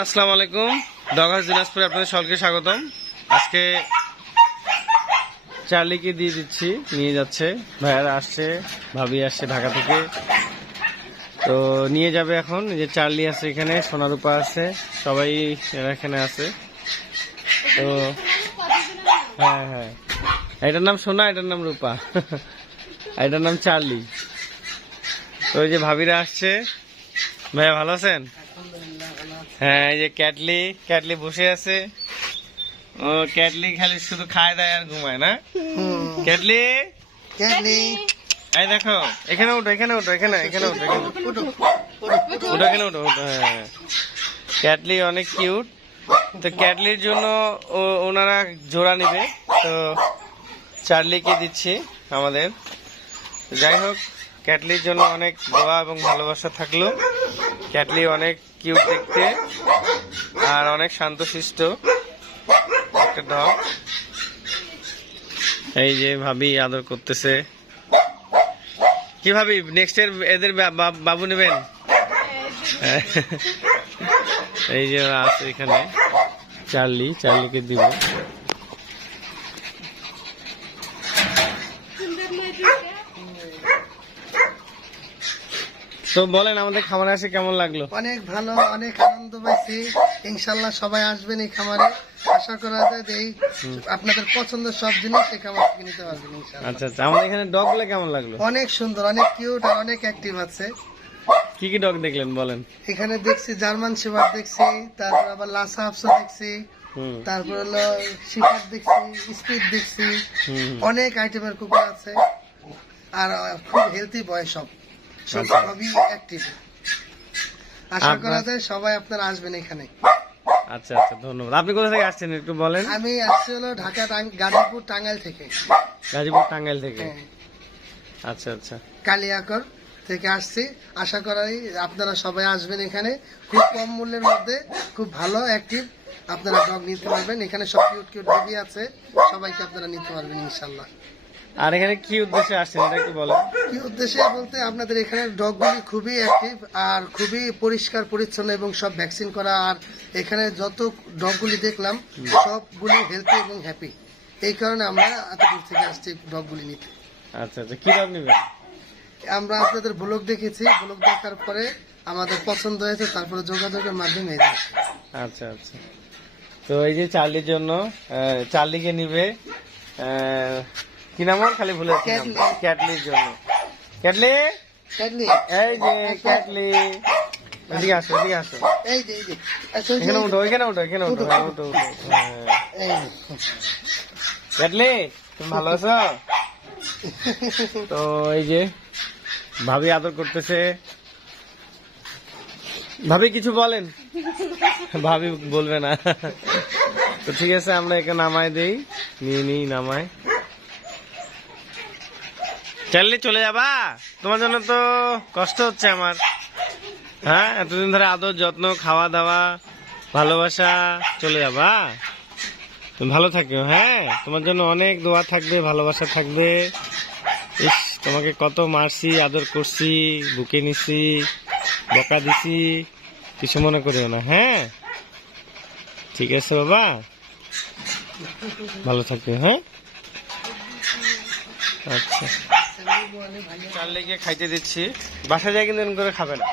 আসসালামু আলাইকুম। দগাস দিনাজপুরে আপনাদের সকলকে স্বাগতম। আজকে চার্লিকে দিয়ে দিচ্ছি, নিয়ে যাচ্ছে, ভাইয়ারা আসছে, ভাবি আসছে ঢাকা থেকে, তো নিয়ে যাবে এখন। যে চার্লি আছে এখানে, সোনারূপা আছে, সবাই এরা এখানে আছে। তো হ্যাঁ হ্যাঁ, এটার নাম সোনা, এটার নাম রূপা, এটার নাম চার্লি। তো এই যে ভাবিরা আসছে। ভাইয়া ভালো আছেন? হ্যাঁ, এই যে ক্যাটলি বসে আছে। ও ক্যাটলি খালি শুধু খায় দায় আর ঘুমায় না। ক্যাটলি এই দেখো, এখানে উঠো, এখানে উঠো, এখানে এখানে উঠো, এখানে উঠো। হ্যাঁ, ক্যাটলি অনেক কিউট। তো ক্যাটলির জন্য ওনারা জোড়া নিবে, তো চার্লিকে দিচ্ছি আমাদের। যাই হোক, ক্যাটলির জন্য অনেক দোয়া এবং ভালোবাসা থাকলো। ক্যাটলি অনেক কিউট দেখতে আর অনেক শান্তশিষ্ট একটা ডগ। এই যে ভাবি আদর করতেছে। কি ভাবি, নেক্সট ইয়ার এদের বাবু নেবেন? এই যে আছে এখানে চার্লিকে দিব। তো বলেন, আমাদের খামারে এসে কেমন লাগলো? অনেক ভালো, অনেক আনন্দ পাইছি। ইনশাল্লাহ সবাই আসবেন এই খামারে। আশা করা যায় যে আপনাদের পছন্দের সব জিনিস এই খামার থেকে নিতে পারবেন ইনশাল্লাহ। আচ্ছা আচ্ছা, আমাদের এখানে ডগ গুলো কেমন লাগলো? অনেক সুন্দর, অনেক কিউট আর অনেক অ্যাক্টিভ আছে। কি কি ডগ দেখলেন বলেন? এখানে দেখছি জার্মান শেফার্ড দেখছি, তারপর আবার লাসা হাফসা দেখছি, তারপর হলো শিকার দেখছি, স্পিড দেখছি, অনেক আইটেমের কুকুর আছে আর খুব হেলথি বয়, সব সবই অ্যাক্টিভ। আশা করা যায় সবাই আপনারা আসবেন এখানে। আচ্ছা আচ্ছা, ধন্যবাদ। আপনি কোথা থেকে আসছেন একটু বলেন? আমি আসছি হলো ঢাকা গাজীপুর টাঙ্গাইল থেকে। গাজীপুর টাঙ্গাইল থেকে? আচ্ছা আচ্ছা, কালিয়াকর থেকে আসছি। আশা করি আপনারা সবাই আসবেন এখানে। খুব কম মূল্যের মধ্যে খুব ভালো অ্যাক্টিভ আপনারা ডগ নিতে পারবেন। এখানে সব কিউট কিউট বেবি আছে, সবাইকে আপনারা নিতে পারবেন ইনশাল্লাহ। আর এখানে কি উদ্দেশ্যে আসছেন এটা একটু বলেন? কি উদ্দেশ্যে বলতে, আপনাদের এখানে ডগগুলি খুবই অ্যাক্টিভ আর খুবই পরিষ্কার পরিচ্ছন্ন এবং সব ভ্যাকসিন করা। আর এখানে যত ডগগুলি দেখলাম সবগুলি হেলথি এবং হ্যাপি। এই কারণে আমরা এত দূর থেকে আসছি ডগগুলি নিতে। আচ্ছা আচ্ছা, কি ডগ নেবেন? আমরা আপনাদের ব্লগ দেখেছি, ব্লগ দেখার পরে আমাদের পছন্দ হয়েছে, তারপরে যোগাযোগের মাধ্যমে। আচ্ছা আচ্ছা, তো এই যে চার্লির জন্য, চার্লিকে নিবে, কি নাম খালি ভুলে যাচ্ছি, ক্যাটলির জন্য। ক্যাটলি, এই যে ক্যাটলি, এদিকে আসো, এদিকে আসো, এখানে উঠো, এখানে উঠো, এখানে উঠো, উঠো উঠো। ক্যাটলি, তুমি ভালো আছো? তো এই যে ভাবি আদর করতেছে। ভাবি কিছু বলেন? ভাবি বলবে না। তো ঠিক আছে, আমরা একে নামাই দেই, নিয়ে নামাই। চার্লি চলে যাবা? তোমার জন্য তো কষ্ট হচ্ছে আমার। হ্যাঁ, এতদিন ধরে আদর যত্ন, খাওয়া দাওয়া, ভালোবাসা, চলে যাবা? তুমি ভালো থাকিও। হ্যাঁ, তোমার জন্য অনেক দোয়া থাকবে, ভালোবাসা থাকবে। ইস, তোমাকে কত মারছি, আদর করছি, বুকে নিছি, বকা দিছি, কিছু মনে করিও না। হ্যাঁ, ঠিক আছে বাবা, ভালো থাকবে। হ্যাঁ, আচ্ছা। চার্লিকে খাইতে দিচ্ছি, বাসায় যাই কিন্তু এরকম করে খাবে না,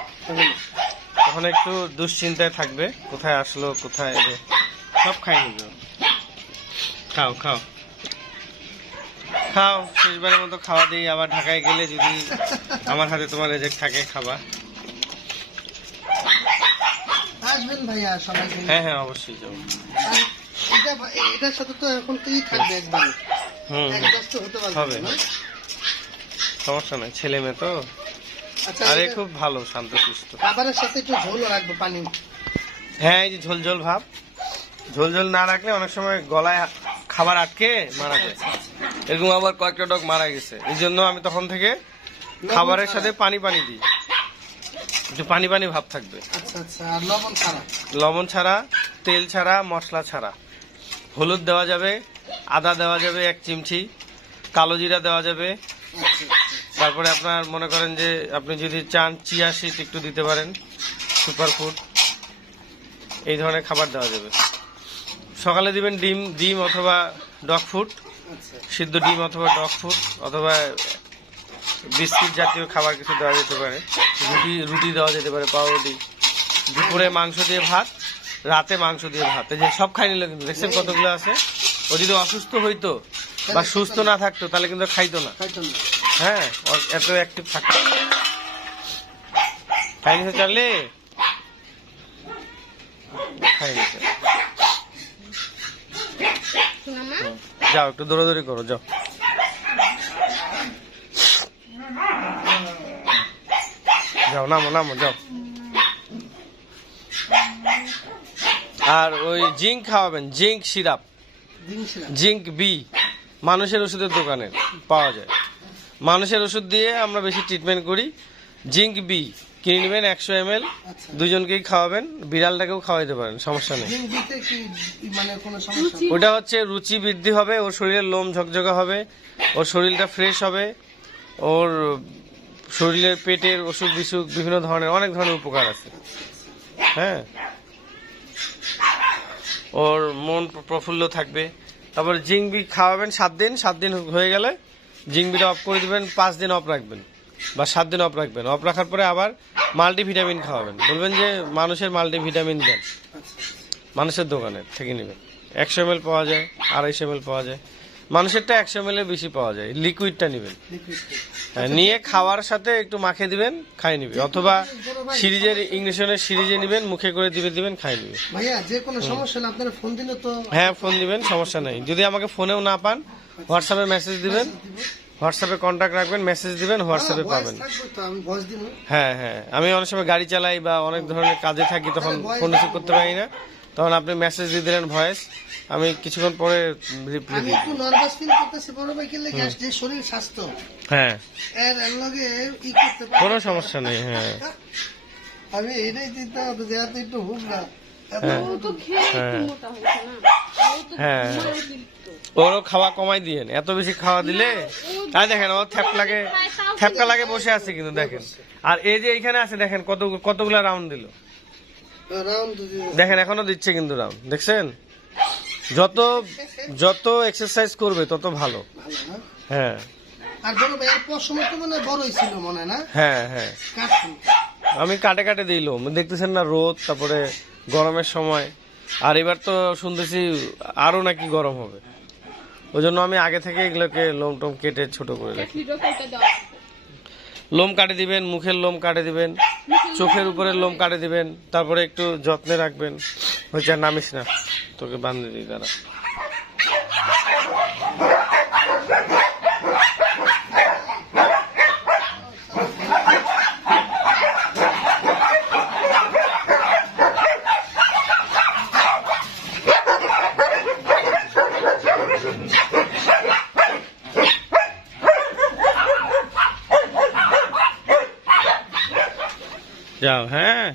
তখন একটু দুশ্চিন্তায় থাকবে, কোথায় আসলো, কোথায় এলো। সব খাই নিবে। খাও খাও খাও, শেষবারের মতো খাওয়া দিই। আবার ঢাকায় গেলে যদি আমার হাতে তোমার রেজেক্ট থাকে, খাবা। আসবেন ভাইয়া সবাই। হ্যাঁ হ্যাঁ, অবশ্যই যাবো। এটার সাথে তো এখন তুই থাকবে একবার। হবে, সমস্যা নাই, ছেলে মেয়ে তো। আরে খুব ভালো, শান্তশিষ্ট। খাবারের সাথে একটু ঝোল রাখবো, পানি। হ্যাঁ, এই যে ঝোল ভাব, ঝোল না রাখলে অনেক সময় গলায় খাবার আটকে মারা যায়। এরকম আবার কয়েকটা ডগ মারা গেছে। এই জন্য আমি তখন থেকে খাবারের সাথে পানি দিই, একটু পানি ভাব থাকবে। লবণ ছাড়া, তেল ছাড়া, মশলা ছাড়া। হলুদ দেওয়া যাবে, আদা দেওয়া যাবে 1 চিমটি, কালো জিরা দেওয়া যাবে। তারপরে আপনার মনে করেন যে আপনি যদি চান চিয়া সিড একটু দিতে পারেন, সুপার ফুড। এই ধরনের খাবার দেওয়া যাবে। সকালে দিবেন ডিম অথবা ডগ ফুড, আচ্ছা সিদ্ধ ডিম অথবা ডগ ফুড, অথবা বিস্কিট জাতীয় খাবার কিছু দেওয়া যেতে পারে, রুটি দেওয়া যেতে পারে, পাউরুটি। দুপুরে মাংস দিয়ে ভাত, রাতে মাংস দিয়ে ভাত। এই যে সব খাই নিল কিন্তু, দেখছেন কতগুলো আছে। ও যদি অসুস্থ হইতো বা সুস্থ না থাকতো তাহলে কিন্তু খাইতো না। খাইতাম না। হ্যাঁ, এত অ্যাক্টিভ থাকতো। খাই নিছে চার্লি, খাই নিছে। যাও একটু দৌড়াদৌড়ি করো, যাও। যাও, নামো নামো, যাও। আর ওই জিঙ্ক খাওয়াবেন, জিঙ্ক সিরাপ, জিঙ্ক বি, মানুষের ওষুধের দোকানে পাওয়া যায়। মানুষের ওষুধ দিয়ে আমরা বেশি ট্রিটমেন্ট করি। জিঙ্ক বি কিনে নেবেন 100 ml, দুজনকেই খাওয়াবেন, বিড়ালটাকেও খাওয়াইতে পারেন, সমস্যা নেই। ওটা হচ্ছে রুচি বৃদ্ধি হবে, ওর শরীরের লোম ঝকঝকা হবে, ওর শরীরটা ফ্রেশ হবে, ওর শরীরের পেটের অসুখ বিসুখ বিভিন্ন ধরনের অনেক ধরনের উপকার আছে। হ্যাঁ, ওর মন প্রফুল্ল থাকবে। তারপর জিঙ্কবি খাওয়াবেন 7 দিন, 7 দিন হয়ে গেলে জিঙ্কবিটা অফ করে দিবেন, 5 দিন অফ রাখবেন বা 7 দিন অফ রাখবেন। অফ রাখার পরে আবার মাল্টিভিটামিন খাওয়াবেন, বলবেন যে মানুষের মাল্টিভিটামিন দেন, মানুষের দোকানের থেকে নেবেন। 100 ml পাওয়া যায়, 250 ml পাওয়া যায়। মানুষেরটা 100 ml বেশি পাওয়া যায়, লিকুইডটা নেবেন। হ্যাঁ, নিয়ে খাওয়ার সাথে একটু মাখে দিবেন, খাই নিবে, অথবা সিরিজের ইংলিশের সিরিজে নিবেন, মুখে করে দিবেন, খাই নিবে। ভাইয়া যে কোনো সমস্যা হলে আপনারা ফোন দিলে তো। হ্যাঁ, ফোন দিবেন, সমস্যা নেই। যদি আমাকে ফোনেও না পান, হোয়াটসঅ্যাপে মেসেজ দিবেন, হোয়াটসঅ্যাপে কন্ট্যাক্ট রাখবেন, মেসেজ দিবেন, হোয়াটসঅ্যাপে পাবেন। হ্যাঁ হ্যাঁ, আমি অনেক সময় গাড়ি চালাই বা অনেক ধরনের কাজে থাকি, তখন ফোন রিসিভ করতে পারি না, তখন আপনি মেসেজ দিয়ে দিলেন ভয়েস, আমি কিছুক্ষণ পরে রিপ্লাই দিই। একটু নার্ভাস ফিল করতেছি বড় ভাই, কেলে যে শরীর স্বাস্থ্য। হ্যাঁ, এর লগে ই করতে পারি, কোনো সমস্যা নেই। হ্যাঁ, আমি এটাই চিন্তা করতে যে এত একটু হোক না। হ্যাঁ, ওরও খাওয়া কমাই দিয়েন, এত বেশি খাওয়া দিলে। আর দেখেন ও থ্যাপকা লাগে বসে আছে কিন্তু, দেখেন। আর এই যে এইখানে আছে দেখেন কতগুলা রাউন্ড দিল, দেখেন এখনো দিচ্ছে কিন্তু রাউন্ড, দেখছেন। যত এক্সারসাইজ করবে তত ভালো। হ্যাঁ, আর বড় ভাই এর পর সময় তো মনে বড়ই ছিল মনে না। হ্যাঁ হ্যাঁ, আমি কাটে দিল, দেখতেছেন না রোদ, তারপরে গরমের সময়, আর এবার তো শুনতেছি আরো নাকি গরম হবে। ওই জন্য আমি আগে থেকে এগুলোকে লোম টোম কেটে ছোট করে রাখি। লোম কাটে দিবেন, মুখের লোম কাটে দিবেন, চোখের উপরের লোম কাটে দিবেন, তারপরে একটু যত্নে রাখবেন। হয়েছে, আর নামিস না, তোকে বাঁধে দিই তারা। যাও। হ্যাঁ,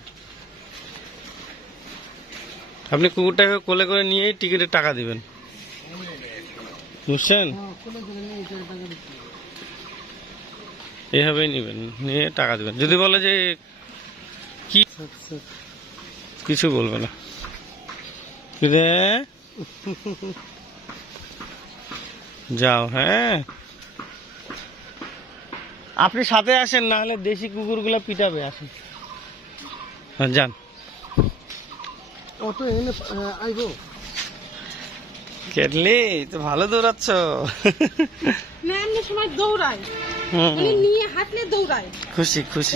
আপনি কুকুরটাকে কোলে করে নিয়ে টিকিটের টাকা দিবেন, বুঝছেন? এইভাবেই নিবেন, নিয়ে টাকা দিবেন। যদি বলে যে কি, কিছু বলবে না। যাও। হ্যাঁ, আপনি সাথে আসেন, না হলে দেশি কুকুরগুলা পিটাবে। আসেন, হ্যাঁ যান। কেটলি তো ভালো দৌড়াচ্ছ। খুশি খুশি।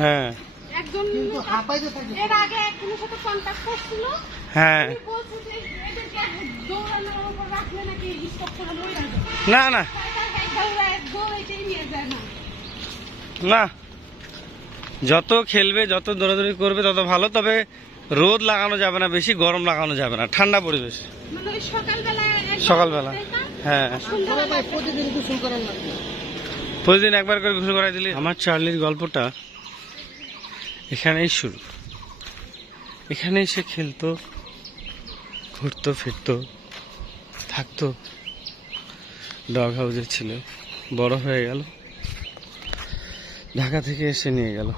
হ্যাঁ হ্যাঁ, না না না, যত খেলবে, যত দৌড়াদৌড়ি করবে তত ভালো। তবে রোদ লাগানো যাবে না বেশি, গরম লাগানো যাবে না, ঠান্ডা পরিবেশ সকালবেলা। হ্যাঁ, প্রতিদিন একবার করে গোসল করাই দিলে। আমার চার্লির গল্পটা এখানেই শুরু। এখানেই সে খেলতো, ঘুরতো ফিরতো, থাকতো, ডগ হাউসে ছিল, বড় হয়ে গেল, ঢাকা থেকে এসে নিয়ে গেল।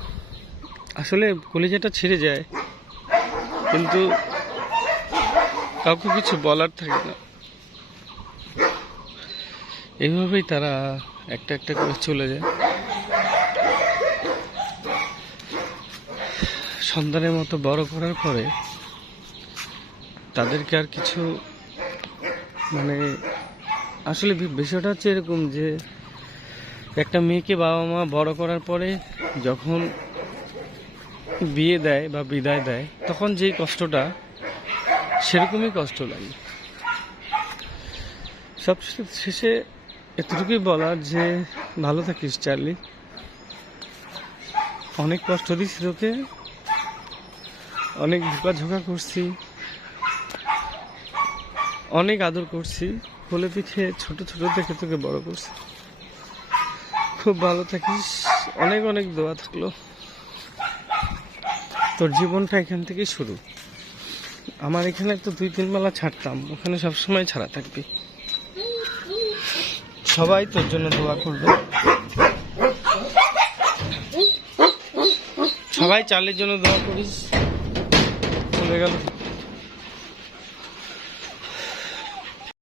আসলে কলিজাটা ছিঁড়ে যায় কিন্তু কাউকে কিছু বলার থাকে না। এইভাবেই তারা একটা একটা করে চলে যায়। সন্তানের মতো বড় করার পরে তাদেরকে আর কিছু মানে আসলে বিষয়টা হচ্ছে এরকম যে একটা মেয়েকে বাবা মা বড় করার পরে যখন বিয়ে দেয় বা বিদায় দেয় তখন যেই কষ্টটা সেরকমই কষ্ট লাগে। সব শেষে এতটুকুই বলার যে ভালো থাকিস চার্লি, অনেক কষ্ট দিচ্ছি তোকে, অনেক ঝোঁকা করছি, অনেক আদর করছি, কোলে পিঠে ছোট ছোট থেকে তোকে বড় করছি। খুব ভালো থাকিস, অনেক অনেক দোয়া থাকলো। তোর জীবনটা এখান থেকেই শুরু। আমার এখানে তো 2-3 বেলা ছাড়তাম, ওখানে সবসময় ছাড়া থাকবি। সবাই তোর জন্য দোয়া করবে, সবাই চার্লির জন্য দোয়া করিস। চলে গেল।